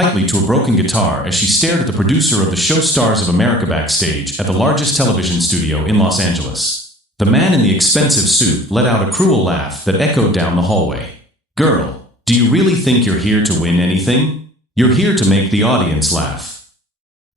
tightly to a broken guitar as she stared at the producer of the show Stars of America backstage at the largest television studio in Los Angeles. The man in the expensive suit let out a cruel laugh that echoed down the hallway. "Girl, do you really think you're here to win anything? You're here to make the audience laugh."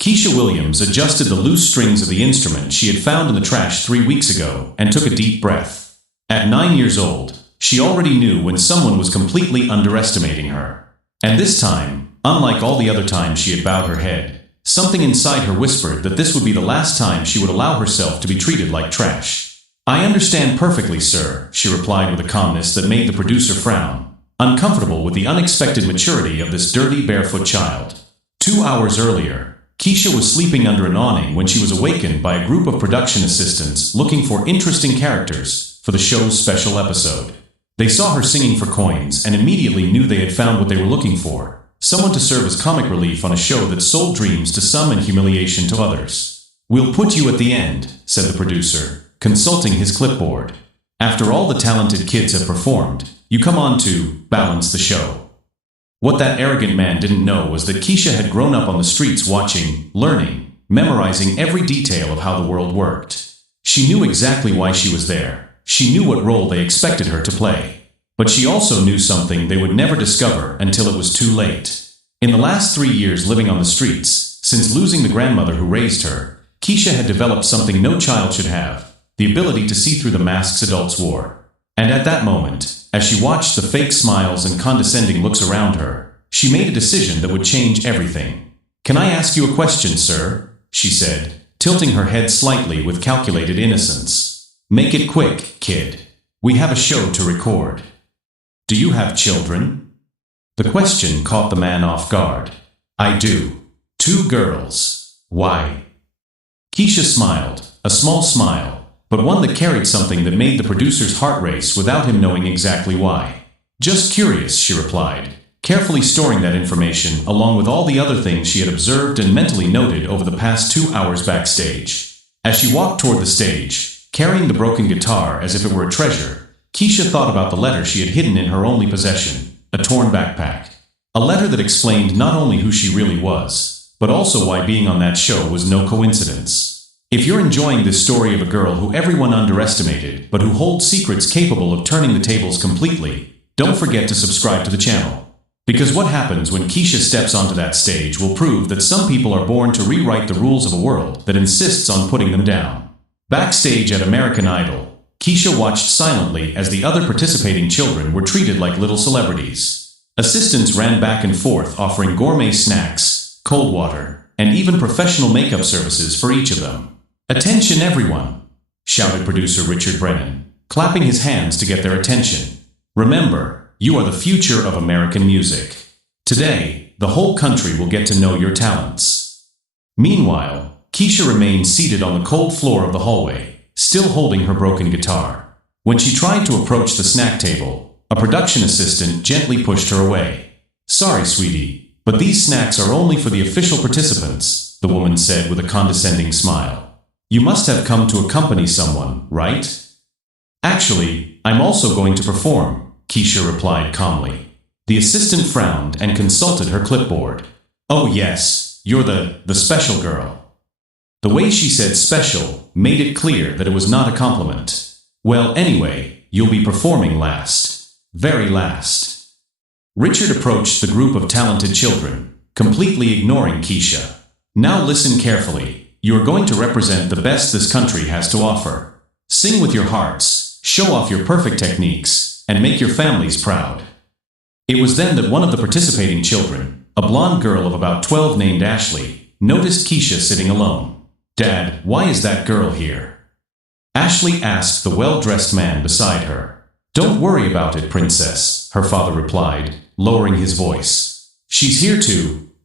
Keisha Williams adjusted the loose strings of the instrument she had found in the trash 3 weeks ago and took a deep breath. At 9 years old, she already knew when someone was completely underestimating her. And this time, unlike all the other times she had bowed her head, something inside her whispered that this would be the last time she would allow herself to be treated like trash. "I understand perfectly, sir," she replied with a calmness that made the producer frown, uncomfortable with the unexpected maturity of this dirty, barefoot child. 2 hours earlier, Keisha was sleeping under an awning when she was awakened by a group of production assistants looking for interesting characters for the show's special episode. They saw her singing for coins and immediately knew they had found what they were looking for. Someone to serve as comic relief on a show that sold dreams to some and humiliation to others. "We'll put you at the end," said the producer, consulting his clipboard. "After all the talented kids have performed, you come on to balance the show." What that arrogant man didn't know was that Keisha had grown up on the streets watching, learning, memorizing every detail of how the world worked. She knew exactly why she was there. She knew what role they expected her to play. But she also knew something they would never discover until it was too late. In the last 3 years living on the streets, since losing the grandmother who raised her, Keisha had developed something no child should have: the ability to see through the masks adults wore. And at that moment, as she watched the fake smiles and condescending looks around her, she made a decision that would change everything. "Can I ask you a question, sir?" she said, tilting her head slightly with calculated innocence. "Make it quick, kid. We have a show to record." "Do you have children?" The question caught the man off guard. "I do. 2 girls. Why?" Keisha smiled, a small smile, but one that carried something that made the producer's heart race without him knowing exactly why. "Just curious," she replied, carefully storing that information along with all the other things she had observed and mentally noted over the past 2 hours backstage. As she walked toward the stage, carrying the broken guitar as if it were a treasure, Keisha thought about the letter she had hidden in her only possession, a torn backpack. A letter that explained not only who she really was, but also why being on that show was no coincidence. If you're enjoying this story of a girl who everyone underestimated, but who holds secrets capable of turning the tables completely, don't forget to subscribe to the channel. Because what happens when Keisha steps onto that stage will prove that some people are born to rewrite the rules of a world that insists on putting them down. Backstage at American Idol, Keisha watched silently as the other participating children were treated like little celebrities. Assistants ran back and forth offering gourmet snacks, cold water, and even professional makeup services for each of them. "Attention everyone!" shouted producer Richard Brennan, clapping his hands to get their attention. "Remember, you are the future of American music. Today, the whole country will get to know your talents." Meanwhile, Keisha remained seated on the cold floor of the hallway, still holding her broken guitar. When she tried to approach the snack table, a production assistant gently pushed her away. "Sorry, sweetie, but these snacks are only for the official participants," the woman said with a condescending smile. "You must have come to accompany someone, right?" "Actually, I'm also going to perform," Keisha replied calmly. The assistant frowned and consulted her clipboard. "Oh yes, you're the special girl." The way she said special made it clear that it was not a compliment. "Well, anyway, you'll be performing last. Very last." Richard approached the group of talented children, completely ignoring Keisha. "Now listen carefully. You are going to represent the best this country has to offer. Sing with your hearts, show off your perfect techniques, and make your families proud." It was then that one of the participating children, a blonde girl of about 12 named Ashley, noticed Keisha sitting alone. "Dad, why is that girl here?" Ashley asked the well-dressed man beside her. "Don't worry about it, princess," her father replied, lowering his voice. "She's here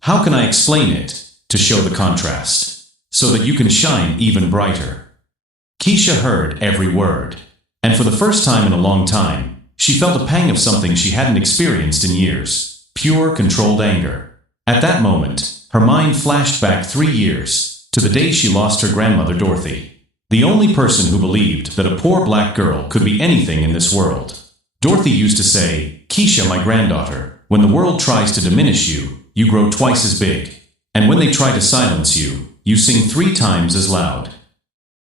how can I explain it, to show the contrast, so that you can shine even brighter." Keisha heard every word, and for the first time in a long time, she felt a pang of something she hadn't experienced in years: pure, controlled anger. At that moment, her mind flashed back 3 years, to the day she lost her grandmother Dorothy. The only person who believed that a poor black girl could be anything in this world. Dorothy used to say, "Keisha, my granddaughter, when the world tries to diminish you, you grow twice as big. And when they try to silence you, you sing 3 times as loud.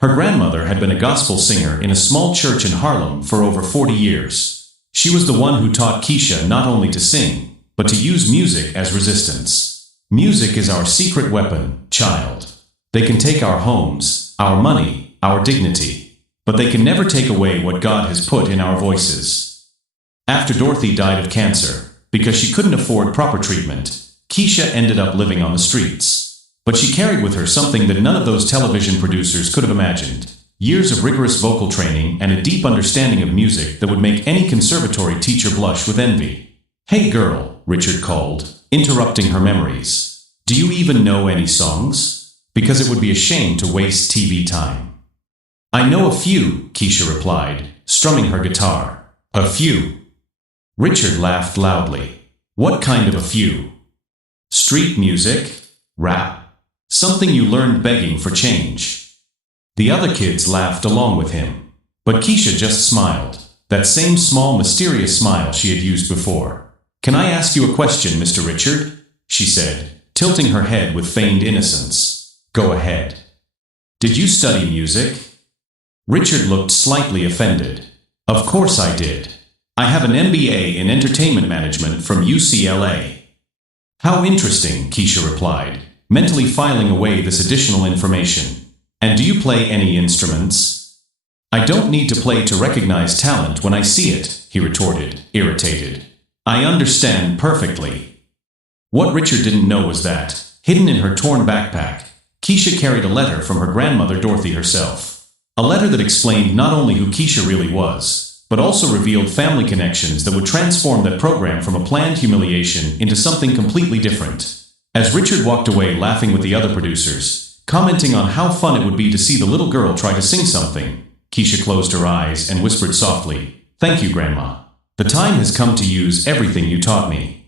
Her grandmother had been a gospel singer in a small church in Harlem for over 40 years. She was the one who taught Keisha not only to sing, but to use music as resistance. Music is our secret weapon, child. They can take our homes, our money, our dignity, but they can never take away what God has put in our voices. After Dorothy died of cancer, because she couldn't afford proper treatment, Keisha ended up living on the streets. But she carried with her something that none of those television producers could have imagined. Years of rigorous vocal training and a deep understanding of music that would make any conservatory teacher blush with envy. "Hey girl," Richard called, interrupting her memories. "Do you even know any songs? Because it would be a shame to waste TV time." "I know a few," Keisha replied, strumming her guitar. "A few?" Richard laughed loudly. "What kind of a few? Street music? Rap? Something you learned begging for change?" The other kids laughed along with him. But Keisha just smiled, that same small, mysterious smile she had used before. "Can I ask you a question, Mr. Richard?" she said, tilting her head with feigned innocence. "Go ahead." "Did you study music?" Richard looked slightly offended. "Of course I did. I have an MBA in Entertainment Management from UCLA. "How interesting," Keisha replied, mentally filing away this additional information. "And do you play any instruments?" "I don't need to play to recognize talent when I see it," he retorted, irritated. "I understand perfectly." What Richard didn't know was that, hidden in her torn backpack, Keisha carried a letter from her grandmother Dorothy herself. A letter that explained not only who Keisha really was, but also revealed family connections that would transform that program from a planned humiliation into something completely different. As Richard walked away laughing with the other producers, commenting on how fun it would be to see the little girl try to sing something, Keisha closed her eyes and whispered softly, "Thank you, Grandma. The time has come to use everything you taught me."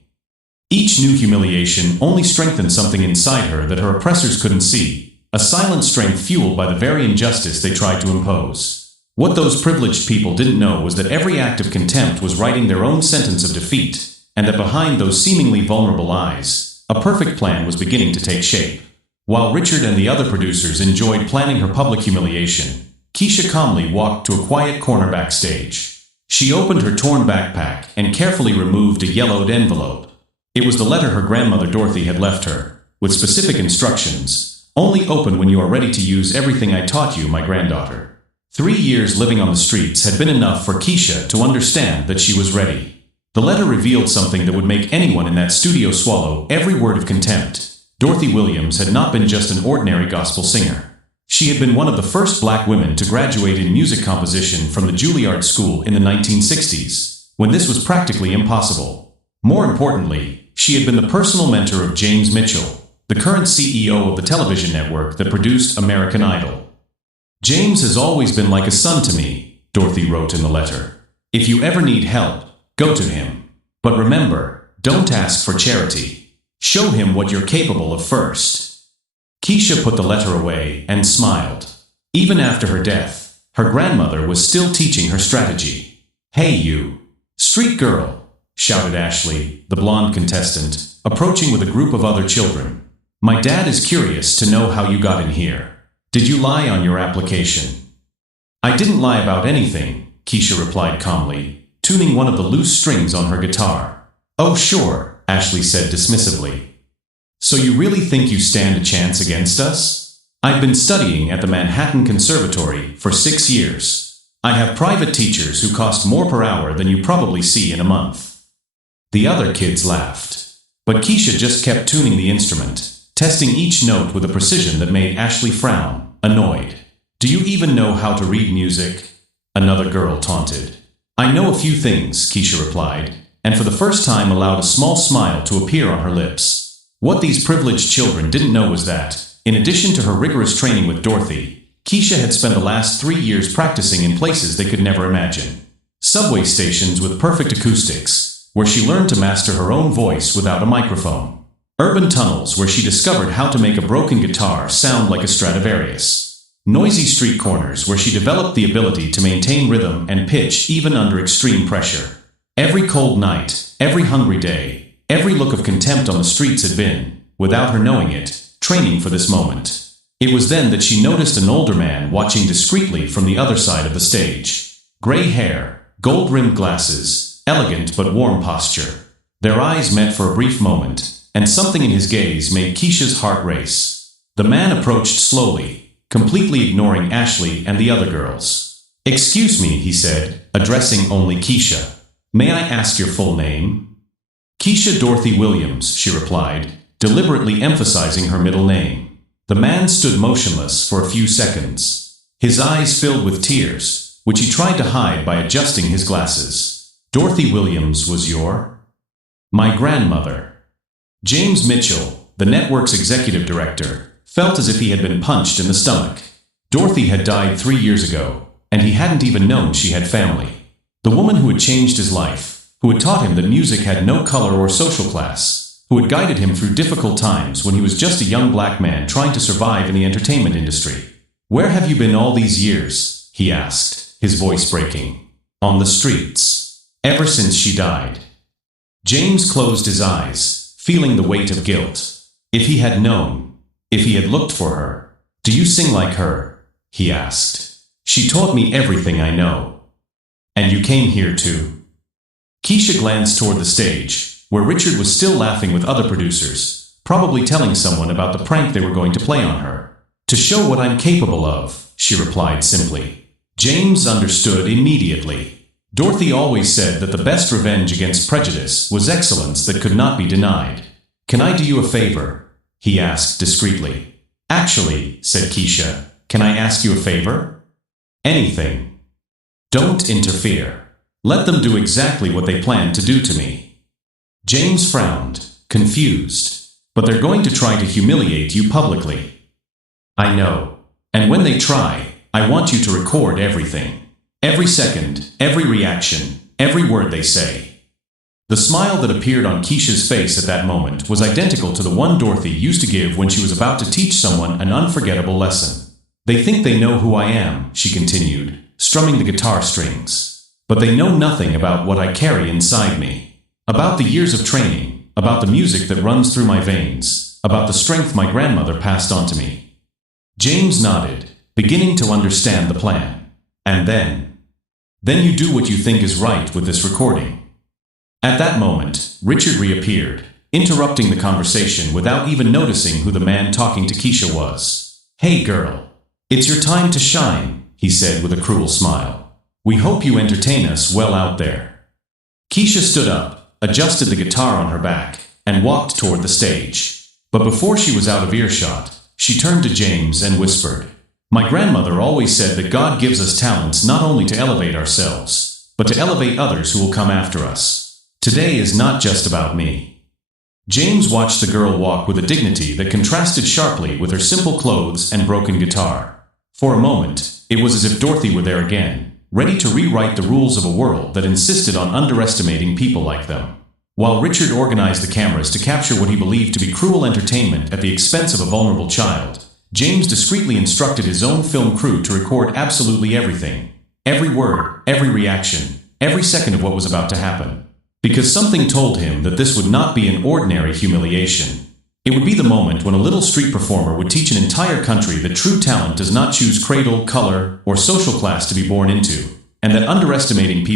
Each new humiliation only strengthened something inside her that her oppressors couldn't see, a silent strength fueled by the very injustice they tried to impose. What those privileged people didn't know was that every act of contempt was writing their own sentence of defeat, and that behind those seemingly vulnerable eyes, a perfect plan was beginning to take shape. While Richard and the other producers enjoyed planning her public humiliation, Keisha calmly walked to a quiet corner backstage. She opened her torn backpack and carefully removed a yellowed envelope. It was the letter her grandmother Dorothy had left her, with specific instructions: "Only open when you are ready to use everything I taught you, my granddaughter." 3 years living on the streets had been enough for Keisha to understand that she was ready. The letter revealed something that would make anyone in that studio swallow every word of contempt. Dorothy Williams had not been just an ordinary gospel singer. She had been one of the first black women to graduate in music composition from the Juilliard School in the 1960s, when this was practically impossible. More importantly, she had been the personal mentor of James Mitchell, the current CEO of the television network that produced American Idol. "James has always been like a son to me," Dorothy wrote in the letter. "If you ever need help, go to him. But remember, don't ask for charity. Show him what you're capable of first." Keisha put the letter away and smiled. Even after her death, her grandmother was still teaching her strategy. "Hey you, street girl," shouted Ashley, the blonde contestant, approaching with a group of other children. "My dad is curious to know how you got in here. Did you lie on your application?" "I didn't lie about anything," Keisha replied calmly, tuning one of the loose strings on her guitar. "Oh sure," Ashley said dismissively. "So you really think you stand a chance against us? I've been studying at the Manhattan Conservatory for 6 years. I have private teachers who cost more per hour than you probably see in a month." The other kids laughed. But Keisha just kept tuning the instrument, testing each note with a precision that made Ashley frown, annoyed. "Do you even know how to read music?" another girl taunted. "I know a few things," Keisha replied, and for the first time allowed a small smile to appear on her lips. What these privileged children didn't know was that, in addition to her rigorous training with Dorothy, Keisha had spent the last 3 years practicing in places they could never imagine. Subway stations with perfect acoustics, where she learned to master her own voice without a microphone. Urban tunnels where she discovered how to make a broken guitar sound like a Stradivarius. Noisy street corners where she developed the ability to maintain rhythm and pitch even under extreme pressure. Every cold night, every hungry day, Every look of contempt on the streets had been, without her knowing it, training for this moment. It was then that she noticed an older man watching discreetly from the other side of the stage. Gray hair, gold-rimmed glasses, elegant but warm posture. Their eyes met for a brief moment, and something in his gaze made Keisha's heart race. The man approached slowly, completely ignoring Ashley and the other girls. "Excuse me," he said, addressing only Keisha. "May I ask your full name?" "Keisha Dorothy Williams," she replied, deliberately emphasizing her middle name. The man stood motionless for a few seconds. His eyes filled with tears, which he tried to hide by adjusting his glasses. "Dorothy Williams was your?" "My grandmother." James Mitchell, the network's executive director, felt as if he had been punched in the stomach. Dorothy had died 3 years ago, and he hadn't even known she had family. The woman who had changed his life, who had taught him that music had no color or social class, who had guided him through difficult times when he was just a young black man trying to survive in the entertainment industry. "Where have you been all these years?" he asked, his voice breaking. "On the streets. Ever since she died." James closed his eyes, feeling the weight of guilt. If he had known, if he had looked for her. "Do you sing like her?" he asked. "She taught me everything I know." "And you came here too?" Keisha glanced toward the stage, where Richard was still laughing with other producers, probably telling someone about the prank they were going to play on her. "To show what I'm capable of," she replied simply. James understood immediately. Dorothy always said that the best revenge against prejudice was excellence that could not be denied. "Can I do you a favor?" he asked discreetly. "Actually," said Keisha, "can I ask you a favor?" "Anything. Don't interfere. Let them do exactly what they plan to do to me." James frowned, confused. "But they're going to try to humiliate you publicly." "I know. And when they try, I want you to record everything. Every second, every reaction, every word they say." The smile that appeared on Keisha's face at that moment was identical to the one Dorothy used to give when she was about to teach someone an unforgettable lesson. "They think they know who I am," she continued, strumming the guitar strings. "But they know nothing about what I carry inside me. About the years of training, about the music that runs through my veins, about the strength my grandmother passed on to me." James nodded, beginning to understand the plan. "And then you do what you think is right with this recording." At that moment, Richard reappeared, interrupting the conversation without even noticing who the man talking to Keisha was. "Hey girl, it's your time to shine," he said with a cruel smile. "We hope you entertain us well out there." Keisha stood up, adjusted the guitar on her back, and walked toward the stage. But before she was out of earshot, she turned to James and whispered, "My grandmother always said that God gives us talents not only to elevate ourselves, but to elevate others who will come after us. Today is not just about me." James watched the girl walk with a dignity that contrasted sharply with her simple clothes and broken guitar. For a moment, it was as if Dorothy were there again, ready to rewrite the rules of a world that insisted on underestimating people like them. While Richard organized the cameras to capture what he believed to be cruel entertainment at the expense of a vulnerable child, James discreetly instructed his own film crew to record absolutely everything. Every word, every reaction, every second of what was about to happen. Because something told him that this would not be an ordinary humiliation. It would be the moment when a little street performer would teach an entire country that true talent does not choose cradle, color, or social class to be born into, and that underestimating people